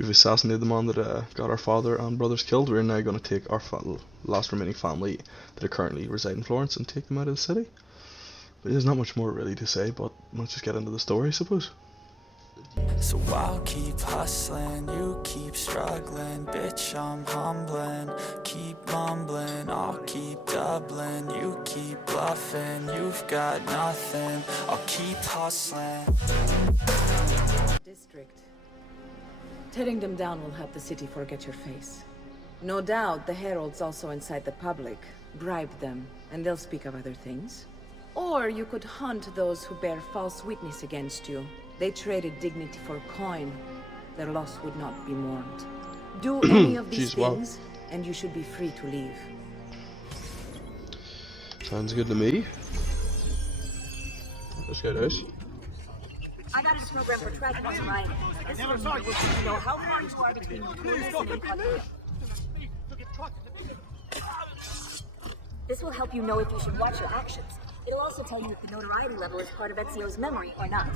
We've assassinated the man that got our father and brothers killed. We're now going to take our last remaining family that are currently reside in Florence and take them out of the city. But there's not much more really to say, but let's just get into the story, I suppose. So I'll keep hustling, you keep struggling. Bitch, I'm humbling, keep mumbling. I'll keep doubling, you keep bluffing. You've got nothing, I'll keep hustling. District. Tearing them down will help the city forget your face. No doubt the heralds also incite the public. Bribe them, and they'll speak of other things. Or you could hunt those who bear false witness against you. They traded dignity for coin. Their loss would not be mourned. Do any of these things, and you should be free to leave. Sounds good to me. Let's get this. I got a program for tracking on mine. This one will let you know how far you are between tourists and incognito. This will help you know if you should watch your actions. It'll also tell you if the notoriety level is part of Ezio's memory or not.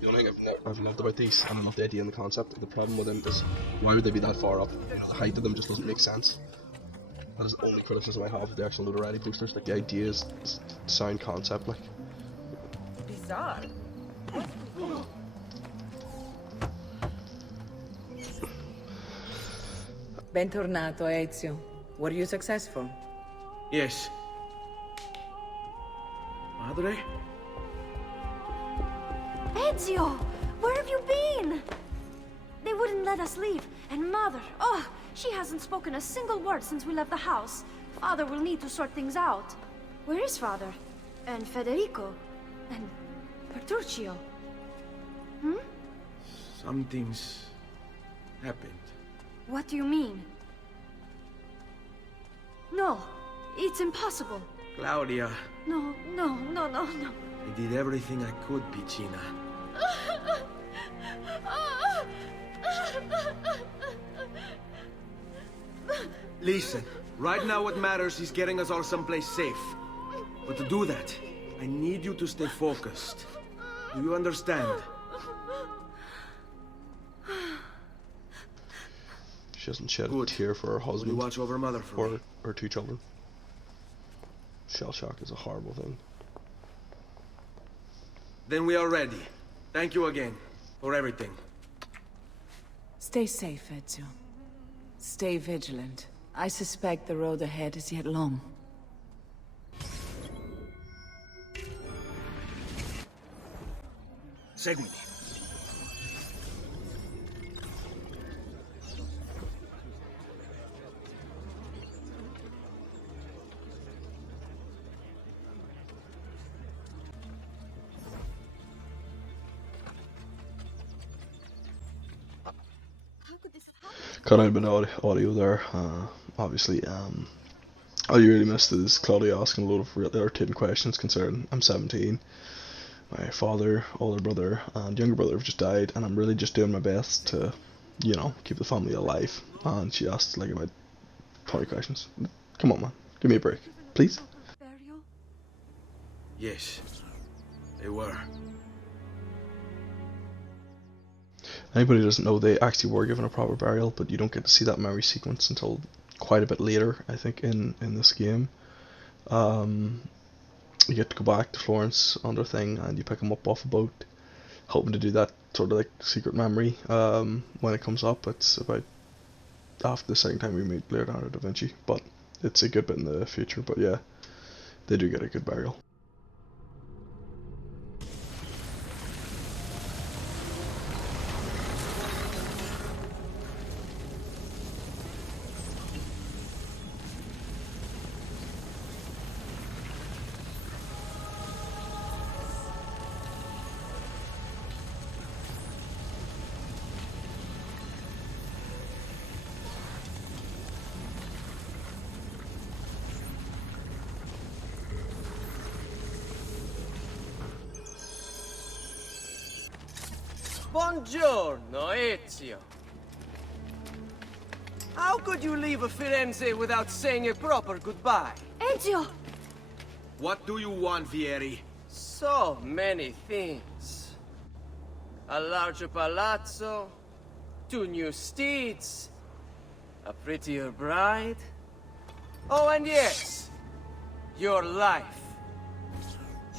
The only thing I've loved about these, and I love the idea and the concept, the problem with them is, why would they be that far up? The height of them just doesn't make sense. That is the only criticism I have of the actual notoriety boosters. Like, the idea is sound concept, like. Bizarre. Bentornato, Ezio. Were you successful? Yes. Madre? Ezio! Where have you been? They wouldn't let us leave. And Mother, oh, she hasn't spoken a single word since we left the house. Father will need to sort things out. Where is Father? And Federico? And Petruccio? Hmm? Something's happened. What do you mean? No, it's impossible. Claudia, No. I did everything I could, Piccina. Listen, right now what matters is getting us all someplace safe. But to do that, I need you to stay focused. Do you understand? She hasn't shed a Good. tear for her Will you husband watch over Mother for me? or her two children. Shell shock is a horrible thing. Then we are ready. Thank you again for everything. Stay safe, Ezio. Stay vigilant. I suspect the road ahead is yet long. Seguimi. Cut out a bit of audio there. Obviously, all you really missed is Claudia asking a lot of really irritating questions concerning I'm 17. My father, older brother, and younger brother have just died, and I'm really just doing my best to, you know, keep the family alive. And she asked like about 20 questions. Come on, man, give me a break, please. Burial? Yes, they were. Anybody who doesn't know, they actually were given a proper burial, but you don't get to see that memory sequence until quite a bit later, I think, in this game. You get to go back to Florence on their thing, and you pick them up off a boat, hoping to do that sort of like secret memory. When it comes up, it's about after the second time we meet Leonardo da Vinci, but it's a good bit in the future. But yeah, they do get a good burial. Buongiorno, Ezio. How could you leave Firenze without saying a proper goodbye? Ezio! What do you want, Vieri? So many things. a larger palazzo, 2 new steeds, a prettier bride. Oh, and yes, your life.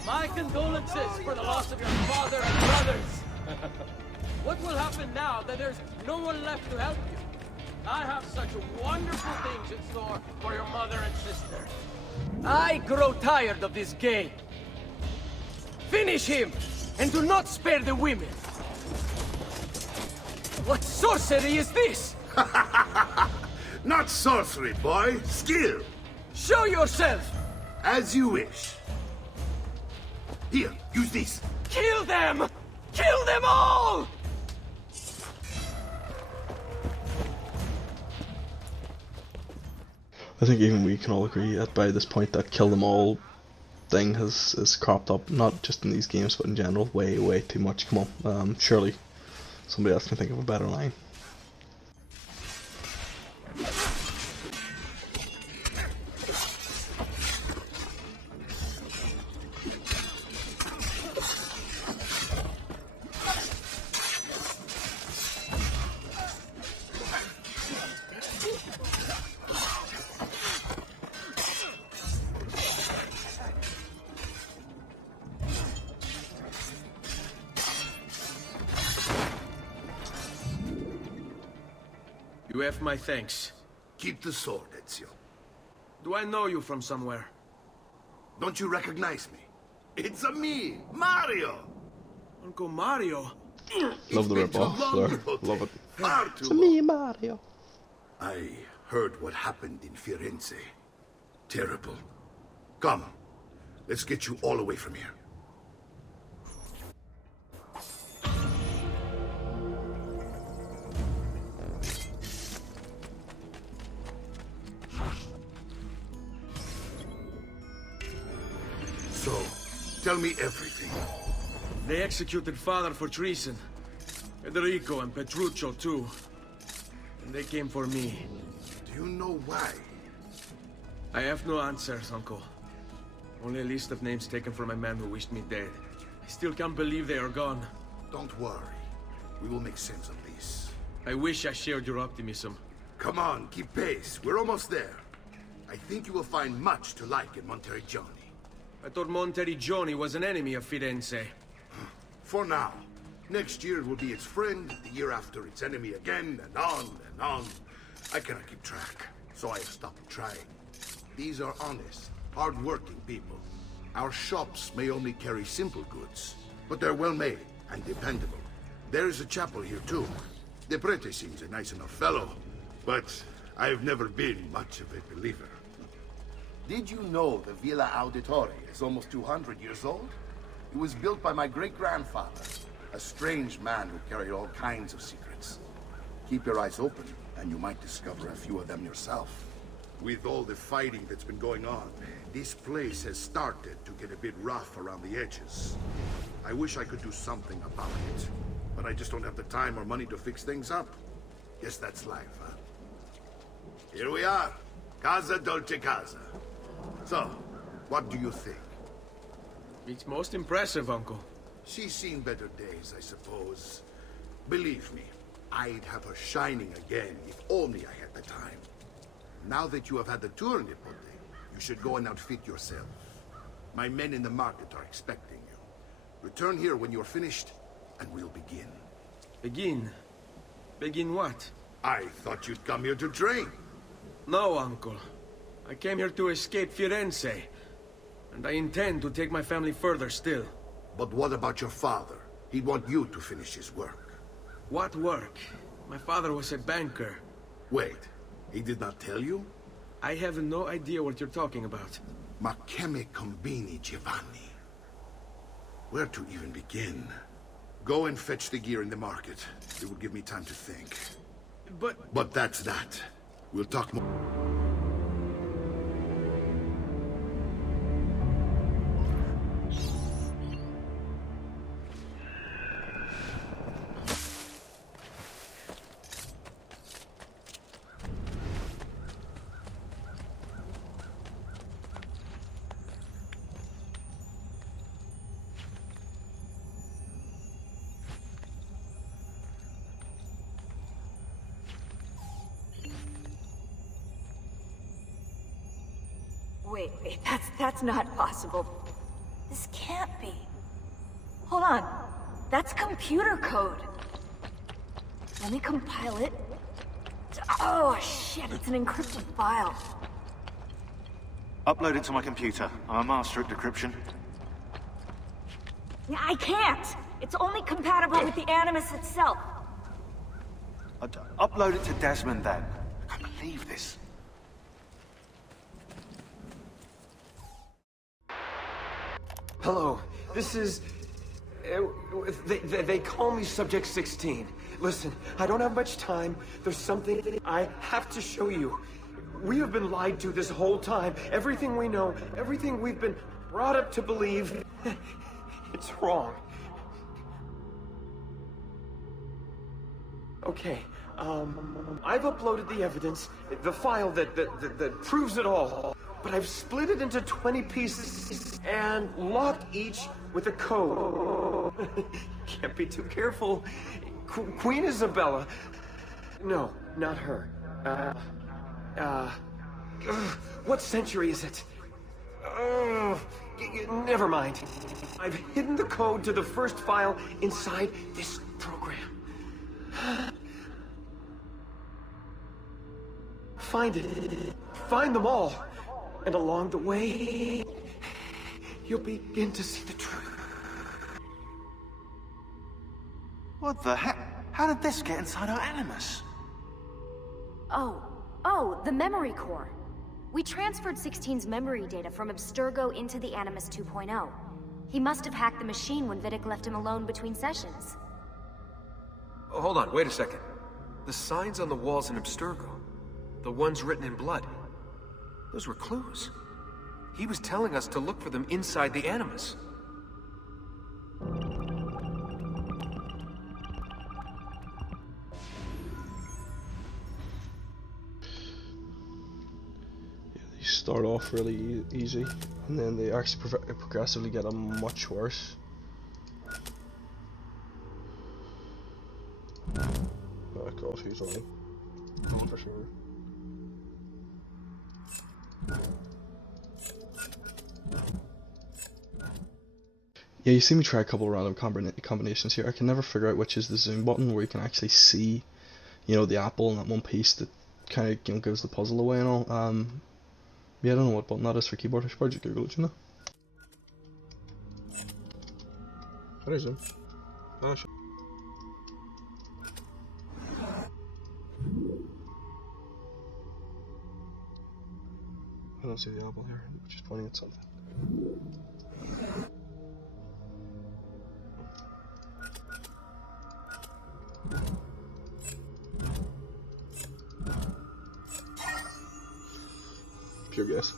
My condolences for the loss of your father and brothers. What will happen now that there's no one left to help you? I have such wonderful things in store for your mother and sister. I grow tired of this game. Finish him, and do not spare the women. What sorcery is this? Not sorcery, boy. Skill. Show yourself! As you wish. Here, use this. Kill them! Kill them all! I think even we can all agree that by this point that kill them all thing has cropped up, not just in these games but in general, way too much. Come on, surely somebody else can think of a better line. You have my thanks. Keep the sword, Ezio. Do I know you from somewhere? Don't you recognize me? It's a me, Mario! Uncle Mario? Love the It's been too rip-off long, there. Nipote. Love it. Far too It's long. me, Mario. I heard what happened in Firenze. Terrible. Come, let's get you all away from here. So, tell me everything. They executed father for treason. Federico and Petruccio too. And they came for me. Do you know why? I have no answers, Uncle. Only a list of names taken from a man who wished me dead. I still can't believe they are gone. Don't worry. We will make sense of this. I wish I shared your optimism. Come on, keep pace. We're almost there. I think you will find much to like in Monteriggioni. I thought Monteriggioni was an enemy of Firenze. For now. Next year it will be its friend, the year after its enemy again, and on and on. I cannot keep track, so I have stopped trying. These are honest, hard-working people. Our shops may only carry simple goods, but they're well-made and dependable. There is a chapel here too. The prete seems a nice enough fellow, but I've never been much of a believer. Did you know the Villa Auditore is almost 200 years old? It was built by my great-grandfather, a strange man who carried all kinds of secrets. Keep your eyes open, and you might discover a few of them yourself. With all the fighting that's been going on, this place has started to get a bit rough around the edges. I wish I could do something about it, but I just don't have the time or money to fix things up. Guess that's life, huh? Here we are, Casa Dolce Casa. So, what do you think? It's most impressive, Uncle. She's seen better days, I suppose. Believe me, I'd have her shining again if only I had the time. Now that you have had the tour, Nipote, you should go and outfit yourself. My men in the market are expecting you. Return here when you're finished, and we'll begin. Begin? Begin what? I thought you'd come here to train. No, Uncle. I came here to escape Firenze. And I intend to take my family further still. But what about your father? He'd want you to finish his work. What work? My father was a banker. Wait, he did not tell you? I have no idea what you're talking about. Ma che me combini, Giovanni? Where to even begin? Go and fetch the gear in the market. It will give me time to think. But that's that. We'll talk more. Wait, that's not possible. This can't be. Hold on. That's computer code. Let me compile it. Oh, shit, it's an encrypted file. Upload it to my computer. I'm a master at decryption. I can't! It's only compatible with the Animus itself. Upload it to Desmond then. I can't believe this. Hello, this is... They call me Subject 16. Listen, I don't have much time. There's something I have to show you. We have been lied to this whole time. Everything we know, everything we've been brought up to believe, it's wrong. Okay, I've uploaded the evidence, the file that proves it all. But I've split it into 20 pieces and locked each with a code. Can't be too careful. Queen Isabella. No, not her. What century is it? Never mind. I've hidden the code to the first file inside this program. Find it. Find them all. And along the way, you'll begin to see the truth. What the heck? How did this get inside our Animus? Oh, the memory core. We transferred 16's memory data from Abstergo into the Animus 2.0. He must have hacked the machine when Vidic left him alone between sessions. Oh, hold on, wait a second. The signs on the walls in Abstergo, the ones written in blood, those were clues. He was telling us to look for them inside the Animus. They start off really easy, and then they actually progressively get much worse. Coffee's on, for sure. Yeah, you see me try a couple of random combinations here. I can never figure out which is the zoom button, where you can actually see, you know, the apple in that one piece that kind of, you know, gives the puzzle away and all. Yeah, I don't know what button that is for keyboard. I should probably just Google it, you know. What is it? Oh, shit. I don't see the apple here, which is pointing at something. Pure guess.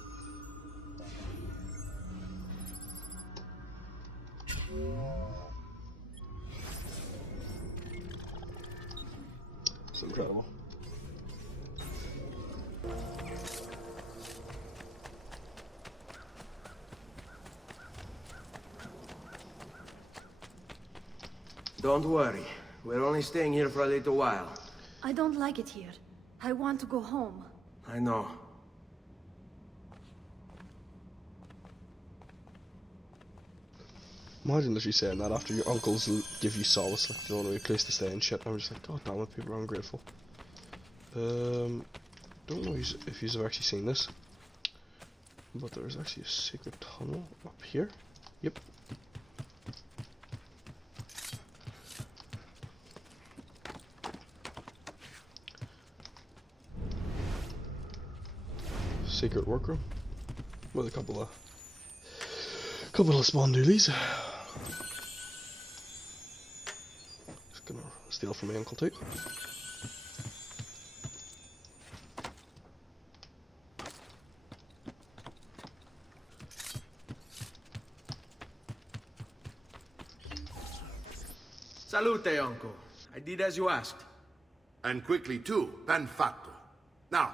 It's incredible. Don't worry. We're only staying here for a little while. I don't like it here. I want to go home. I know. Imagine literally saying that after your uncles give you solace, like, you know, a place to stay and shit. I'm just like, god damn it, people are ungrateful. Don't know if you've actually seen this, but there's actually a secret tunnel up here. Yep. Secret workroom with a couple of spawn doolies. Just gonna steal from my uncle too. Salute, uncle. I did as you asked. And quickly too, ben fatto. Now,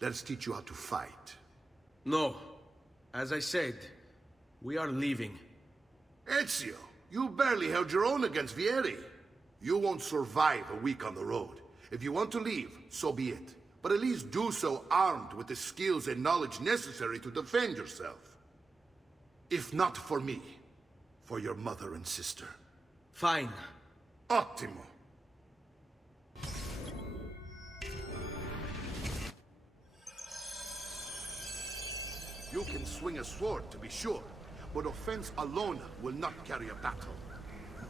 let's teach you how to fight. No. As I said, we are leaving. Ezio, you barely held your own against Vieri. You won't survive a week on the road. If you want to leave, so be it. But at least do so armed with the skills and knowledge necessary to defend yourself. If not for me, for your mother and sister. Fine. Ottimo. You can swing a sword, to be sure, but offense alone will not carry a battle.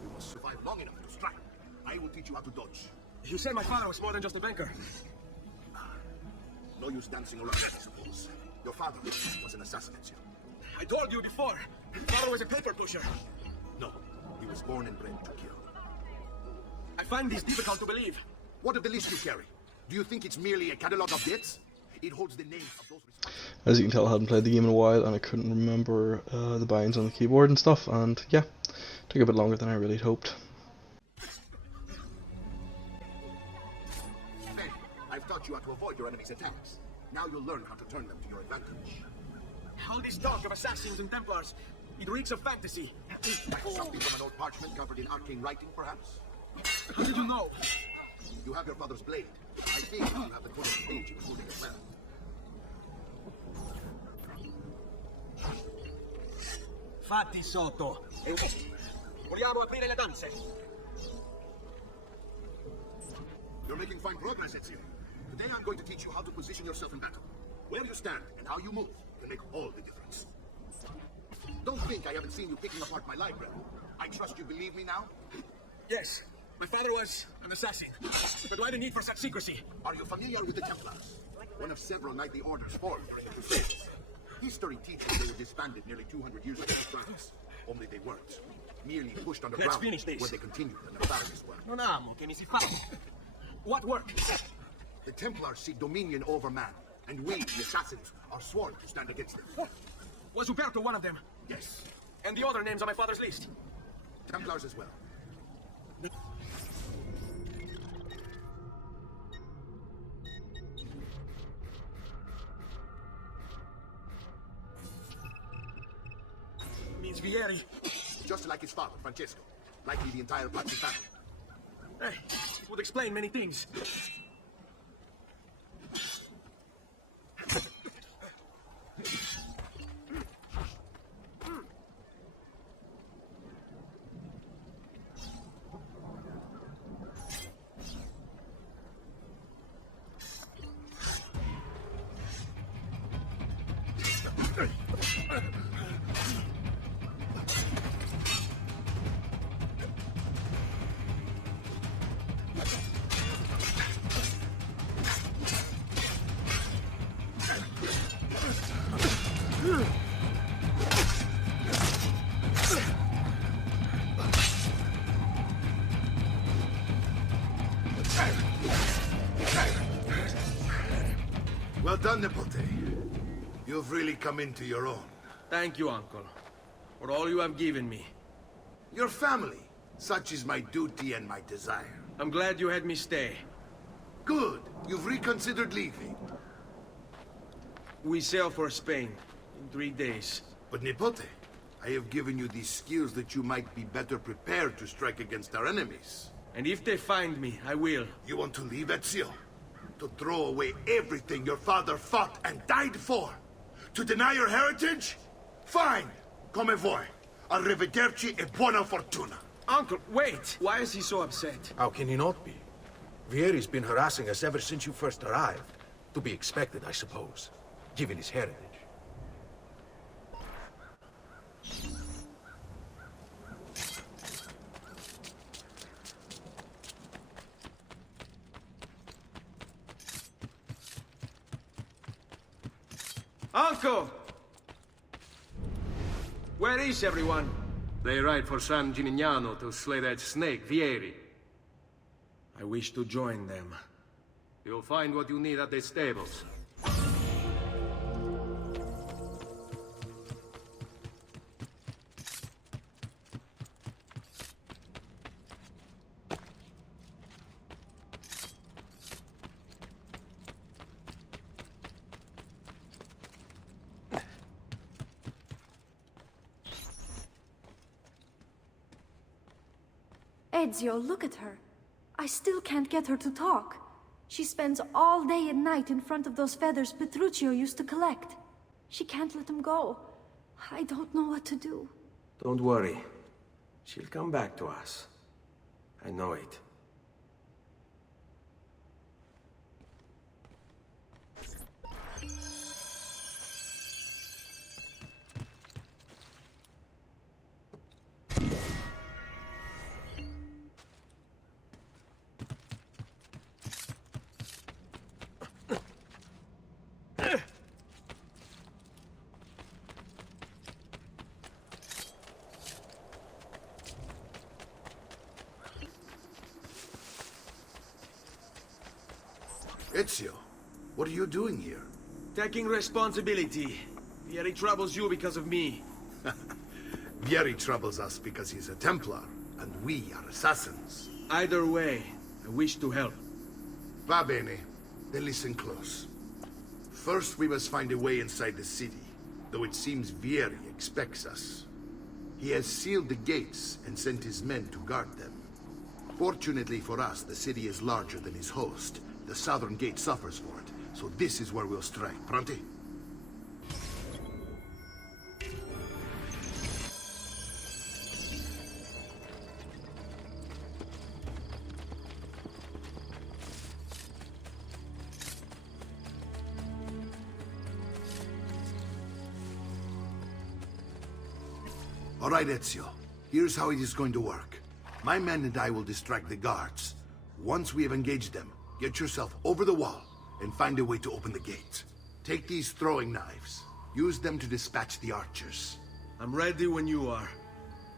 You must survive long enough to strike. I will teach you how to dodge. You said my father was more than just a banker. No use dancing around, I suppose. Your father was an assassin, Ezio. I told you before. Father was a paper pusher. No, he was born and bred to kill. I find this difficult to believe. What of the list you carry? Do you think it's merely a catalog of debts? It holds the names of those responsible. As you can tell, I hadn't played the game in a while, and I couldn't remember the binds on the keyboard and stuff, and yeah, took a bit longer than I really hoped. Hey, I've taught you how to avoid your enemy's attacks. Now you'll learn how to turn them to your advantage. All this talk of assassins and Templars, it reeks of fantasy. Like something from an old parchment covered in arcane writing, perhaps? How did you know? You have your father's blade. I think you have the corner of the page he was holding as well. Fatti sotto. Vogliamo aprire le danze. You're making fine progress, Ezio. Today I'm going to teach you how to position yourself in battle. Where you stand and how you move can make all the difference. Don't think I haven't seen you picking apart my library. I trust you believe me now? Yes, my father was an assassin. But why the need for such secrecy? Are you familiar with the Templars? One of several knightly orders formed during the Crusades. History teaches they were disbanded nearly 200 years ago in France. Only they weren't. Merely pushed underground, Let's finish this. where they continued the nefarious work. Non amo che mi si fa. What work? The Templars seek dominion over man, and we, the assassins, are sworn to stand against them. Was Uberto one of them? Yes, And the other names on my father's list? Templars as well. Means Vieri. Just like his father, Francesco. Likely the entire Pazzi family. Hey, it would explain many things. Well done, Nipote. You've really come into your own. Thank you, Uncle, for all you have given me. Your family. Such is my duty and my desire. I'm glad you had me stay. Good. You've reconsidered leaving. We sail for Spain in 3 days. But Nipote, I have given you these skills that you might be better prepared to strike against our enemies. And if they find me, I will. You want to leave, Ezio? To throw away everything your father fought and died for? To deny your heritage? Fine. Come vuoi. Arrivederci e buona fortuna. Uncle, wait! Why is he so upset? How can he not be? Vieri's been harassing us ever since you first arrived. To be expected, I suppose, given his heritage. Uncle! Where is everyone? They ride for San Gimignano to slay that snake, Vieri. I wish to join them. You'll find what you need at the stables. Ezio, look at her. I still can't get her to talk. She spends all day and night in front of those feathers Petruchio used to collect. She can't let them go. I don't know what to do. Don't worry. She'll come back to us. I know it. Ezio, what are you doing here? Taking responsibility. Vieri troubles you because of me. Vieri troubles us because he's a Templar, and we are assassins. Either way, I wish to help. Va bene. Then listen close. First, we must find a way inside the city, though it seems Vieri expects us. He has sealed the gates and sent his men to guard them. Fortunately for us, the city is larger than his host. The southern gate suffers for it, so this is where we'll strike. Pronti? All right, Ezio. Here's how it is going to work. My men and I will distract the guards. Once we have engaged them, get yourself over the wall and find a way to open the gate. Take these throwing knives. Use them to dispatch the archers. I'm ready when you are.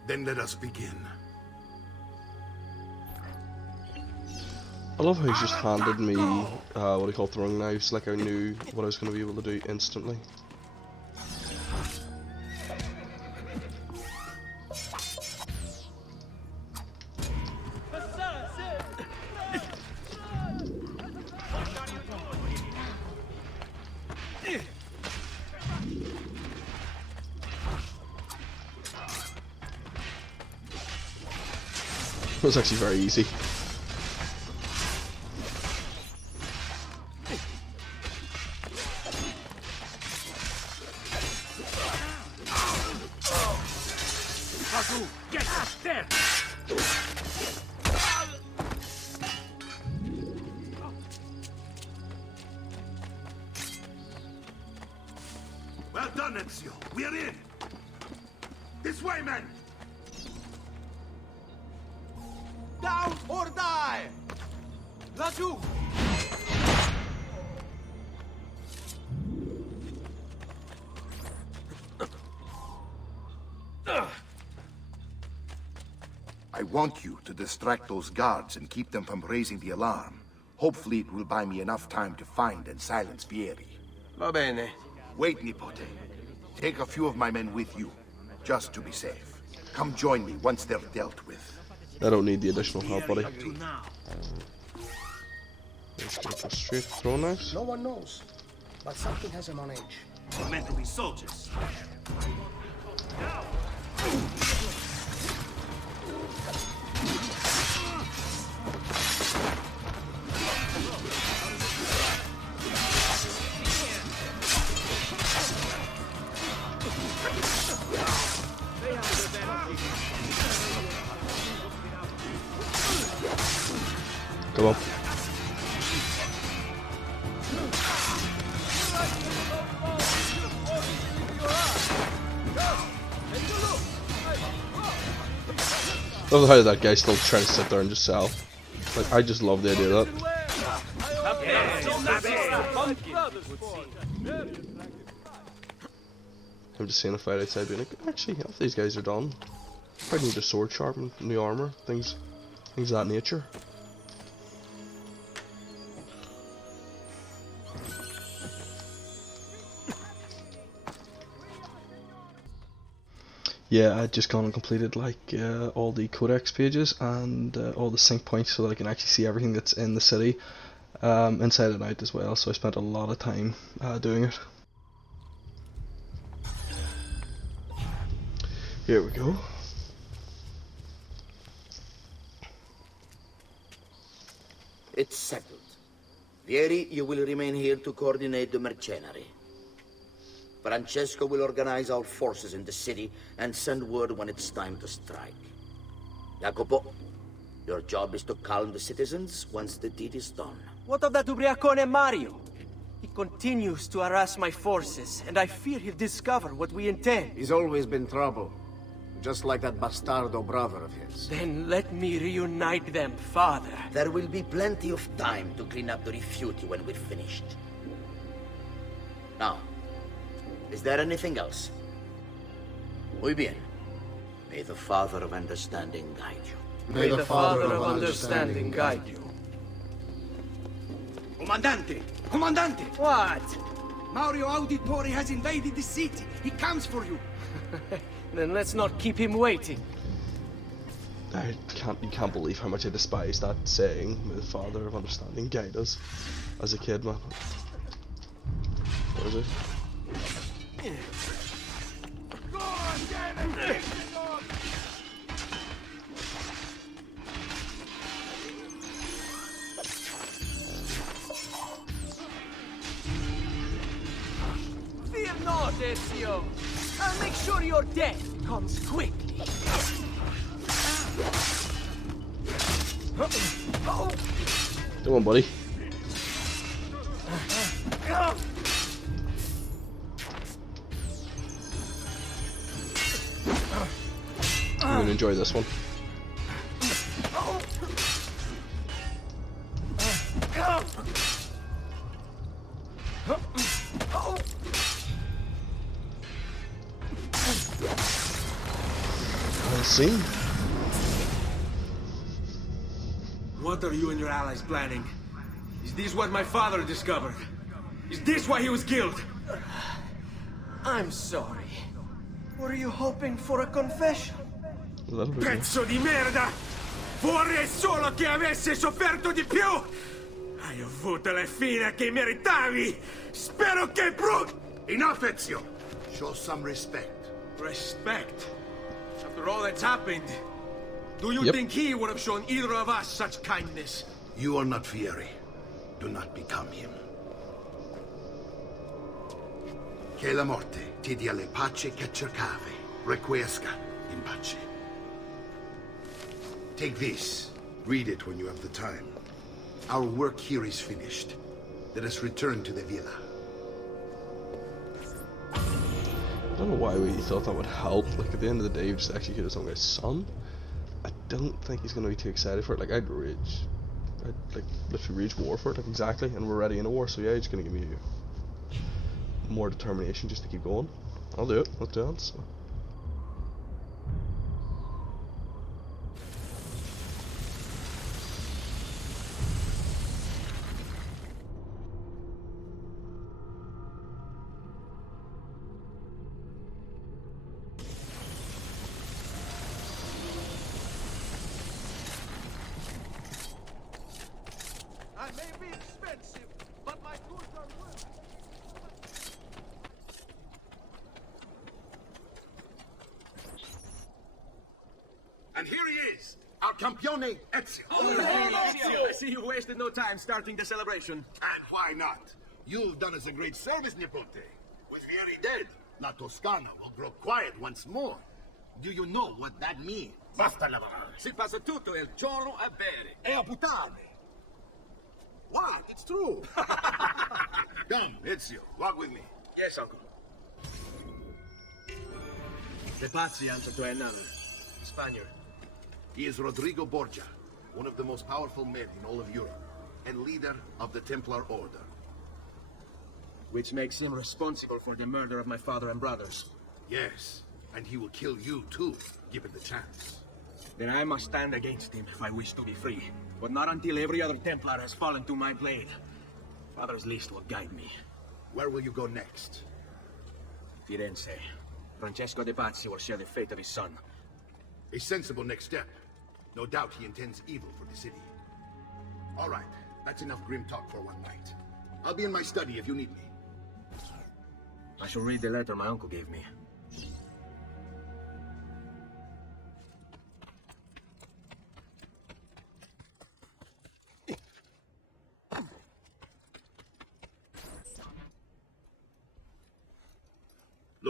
Then let us begin. I love how he just handed me, what do you call throwing knives, like I knew what I was going to be able to do instantly. It was actually very easy. Get up there! Well done, Ezio. We are in. This way, men! Down or die! Laggiù! I want you to distract those guards and keep them from raising the alarm. Hopefully it will buy me enough time to find and silence Vieri. Va bene. Wait, Nipote. Take a few of my men with you, just to be safe. Come join me once they're dealt with. I don't need the additional help, buddy. Let's go straight throw knives. No one knows, but something has him on edge. We're meant to be soldiers. Come on. I love how that guy's still trying to sit there and just sell. Like, I just love the idea of that. I'm just seeing a fight outside being like, actually, half these guys are done. I need a sword sharpened, new armor, things of that nature. Yeah, I just gone and completed like all the codex pages and all the sync points so that I can actually see everything that's in the city, inside and out as well. So I spent a lot of time doing it. Here we go. It's settled. Vieri, you will remain here to coordinate the mercenary. Francesco will organize our forces in the city and send word when it's time to strike. Jacopo, your job is to calm the citizens once the deed is done. What of that Ubriacone Mario? He continues to harass my forces, and I fear he'll discover what we intend. He's always been trouble. Just like that bastardo brother of his. Then let me reunite them, father. There will be plenty of time to clean up the rifiuti when we're finished. Now, is there anything else? Muy bien. May the Father of Understanding guide you. May the Father of Understanding guide you. Comandante! Comandante! What? Mario Auditore has invaded the city. He comes for you. Then let's not keep him waiting. You can't believe how much I despise that saying, "May the Father of Understanding guide us," as a kid, man. What is it? Fear not, Ezio. I'll make sure your death comes quickly. Come on, buddy. I'm gonna enjoy this one. Let's see. What are you and your allies planning? Is this what my father discovered? Is this why he was killed? I'm sorry. Were you hoping for a confession? Pezzo di merda! Vorrei solo che avesse sofferto di più! Hai avuto la fine che meritavi! Spero che Enough, Ezio! Show some respect. Respect? After all that's happened, do you think he would have shown either of us such kindness? You are not Fieri. Do not become him. Che la morte ti dia le pace che cercavi. Requiesca in pace. Take this. Read it when you have the time. Our work here is finished. Let us return to the villa. I don't know why we thought that would help. Like, at the end of the day, you just executed some guy's son. I don't think he's gonna be too excited for it. Like, I'd like literally rage war for it. Like, exactly, and we're ready in a war. So yeah, he's gonna give me more determination just to keep going. I'll do it. Let's do it. So. I may be expensive, but my goods are worth. And here he is, our campione Ezio. Ezio, I see you wasted no time starting the celebration. And why not? You've done us a great service, Nipote. With Vieri dead, La Toscana will grow quiet once more. Do you know what that means? Basta lavorare. Si passa tutto il giorno a bere. E a puttane. What? It's true. Come, Ezio, walk with me. Yes, uncle. De Pazzi answer to Hernan, Spaniard. He is Rodrigo Borgia, one of the most powerful men in all of Europe, and leader of the Templar Order. Which makes him responsible for the murder of my father and brothers. Yes, and he will kill you too, given the chance. Then I must stand against him if I wish to be free. But not until every other Templar has fallen to my blade. Father's list will guide me. Where will you go next? Firenze. Francesco de Pazzi will share the fate of his son. A sensible next step. No doubt he intends evil for the city. All right, that's enough grim talk for one night. I'll be in my study if you need me. I shall read the letter my uncle gave me.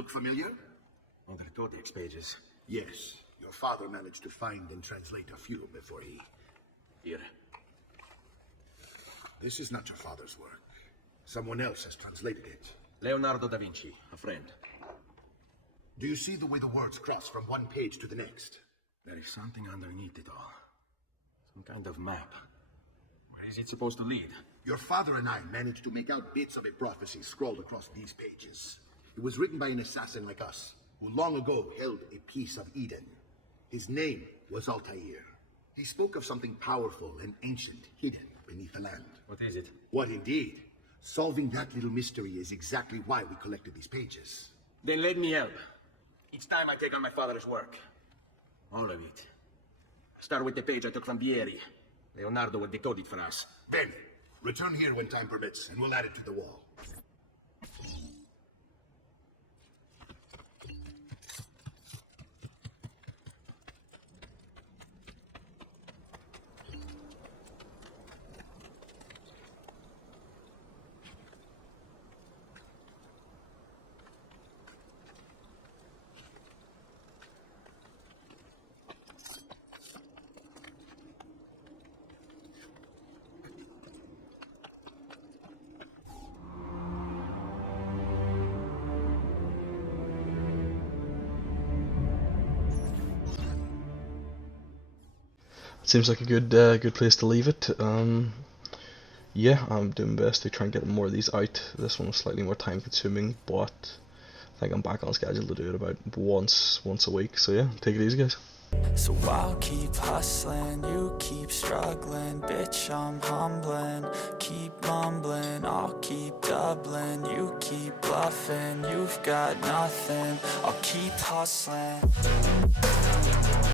look familiar? On the Codex pages. Yes. Your father managed to find and translate a few before he... Here. This is not your father's work. Someone else has translated it. Leonardo da Vinci, a friend. Do you see the way the words cross from one page to the next? There is something underneath it all. Some kind of map. Where is it supposed to lead? Your father and I managed to make out bits of a prophecy scrawled across these pages. It was written by an assassin like us, who long ago held a piece of Eden. His name was Altair. He spoke of something powerful and ancient hidden beneath the land. What is it? What indeed? Solving that little mystery is exactly why we collected these pages. Then let me help. Each time I take on my father's work. All of it. Start with the page I took from Vieri. Leonardo will decode it for us. Then, return here when time permits, and we'll add it to the wall. Seems like a good place to leave it. Yeah, I'm doing my best to try and get more of these out. This one was slightly more time consuming, but I think I'm back on schedule to do it about once a week. So yeah, take it easy, guys. So I'll keep hustling, you keep struggling. Bitch, I'm humbling, keep mumbling. I'll keep doubling, you keep bluffing. You've got nothing, I'll keep hustling.